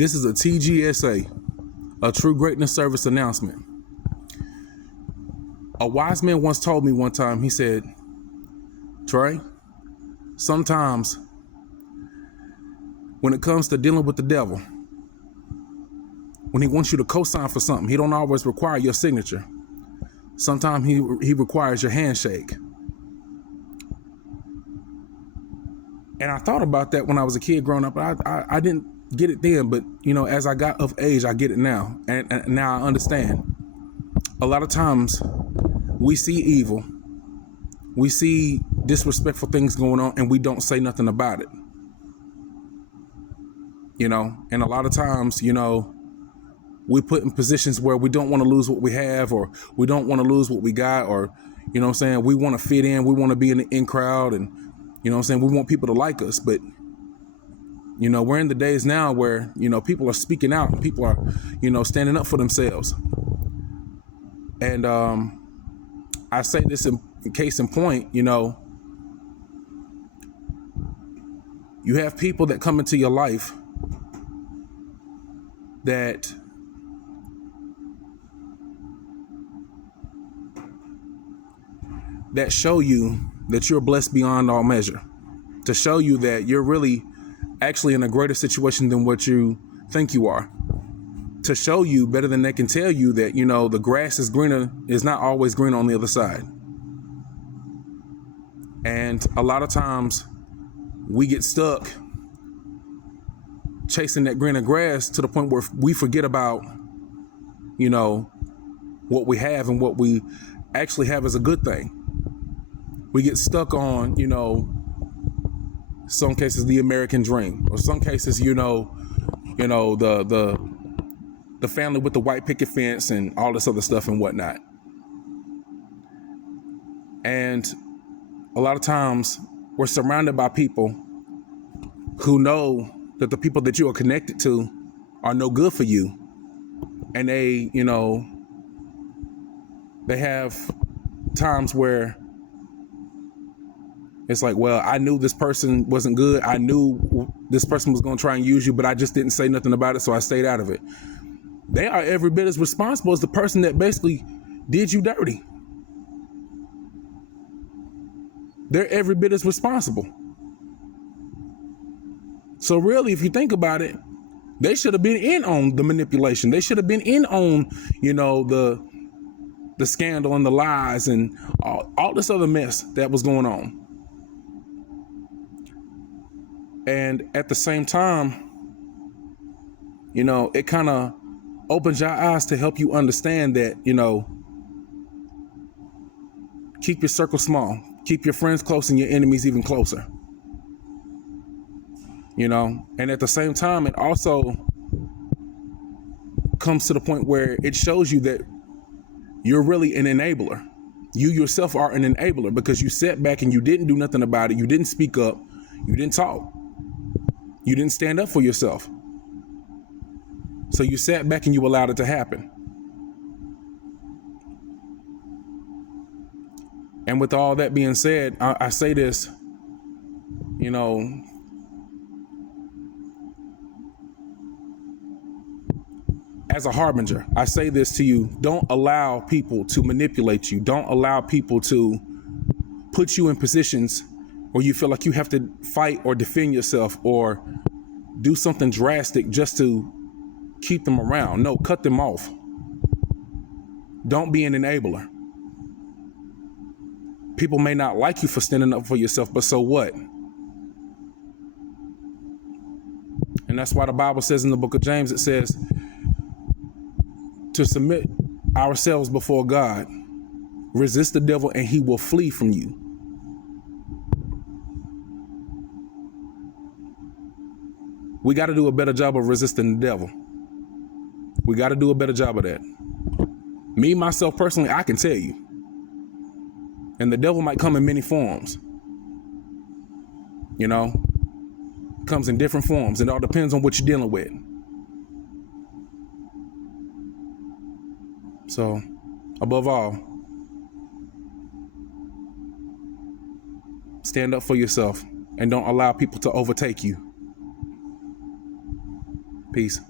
This is a TGSA, a True Greatness Service announcement. A wise man once told me one time, he said, Trey, sometimes when it comes to dealing with the devil, when he wants you to co-sign for something, he don't always require your signature. Sometimes he requires your handshake. And I thought about that when I was a kid growing up. I didn't get it then, but as I got of age, I get it now. And now I understand. A lot of times we see evil, we see disrespectful things going on, and we don't say nothing about it. And a lot of times, we put in positions where we don't want to lose what we have, or we don't want to lose what we got, or, we want to fit in, we want to be in the in crowd, and, we want people to like us. But, we're in the days now where, people are speaking out, and people are, standing up for themselves. And I say this in case in point, you have people that come into your life that show you that you're blessed beyond all measure, to show you that you're really actually in a greater situation than what you think you are, to show you better than they can tell you that, the grass is not always green on the other side. And a lot of times we get stuck chasing that greener grass to the point where we forget about, what we have and what we actually have is a good thing. We get stuck on, some cases the American dream, or some cases, the family with the white picket fence and all this other stuff and whatnot. And a lot of times we're surrounded by people who know that the people that you are connected to are no good for you. And they have times where it's like, well, I knew this person wasn't good. I knew this person was going to try and use you, but I just didn't say nothing about it, so I stayed out of it. They are every bit as responsible as the person that basically did you dirty. They're every bit as responsible. So really, if you think about it, they should have been in on the manipulation. They should have been in on, the scandal and the lies and all this other mess that was going on. And at the same time, it kind of opens your eyes to help you understand that, keep your circle small, keep your friends close and your enemies even closer. And at the same time, it also comes to the point where it shows you that you're really an enabler. You yourself are an enabler because you sat back and you didn't do nothing about it. You didn't speak up. You didn't talk. You didn't stand up for yourself. So you sat back and you allowed it to happen. And with all that being said, I say this, as a harbinger, I say this to you: don't allow people to manipulate you. Don't allow people to put you in positions where you feel like you have to fight or defend yourself or do something drastic just to keep them around. No, cut them off. Don't be an enabler. People may not like you for standing up for yourself, but so what? And that's why the Bible says in the book of James, it says to submit ourselves before God, resist the devil and he will flee from you. We got to do a better job of resisting the devil. We got to do a better job of that. Me, myself, personally, I can tell you. And the devil might come in many forms. Comes in different forms. It all depends on what you're dealing with. So, above all, stand up for yourself and don't allow people to overtake you. Peace.